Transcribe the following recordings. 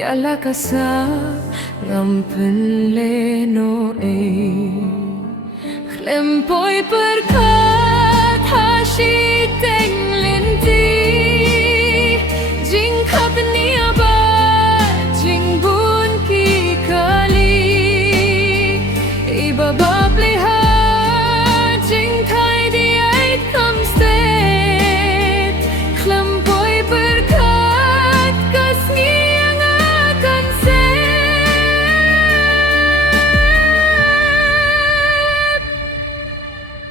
Yala kasa ngampen leno Klempoy perkat hasiteng lenti Jing kapni abad jing bun ki kali Ibabab lihat jing thai di ait kamstet Klempoy perkat kasngi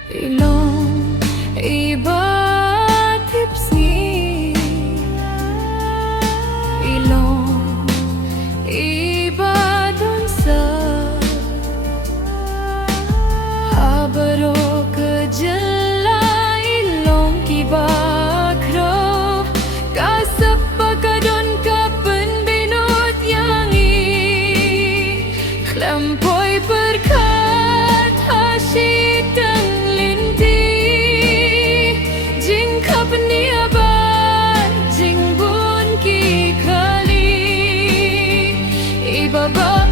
Ilong iba tips ni Ilong iba dun sa Habaro kejela ilong kiba krov Kasap pakadon kapen binut yang Klempoy perkat hasyik kapni abad jing bun ki kali Ibaba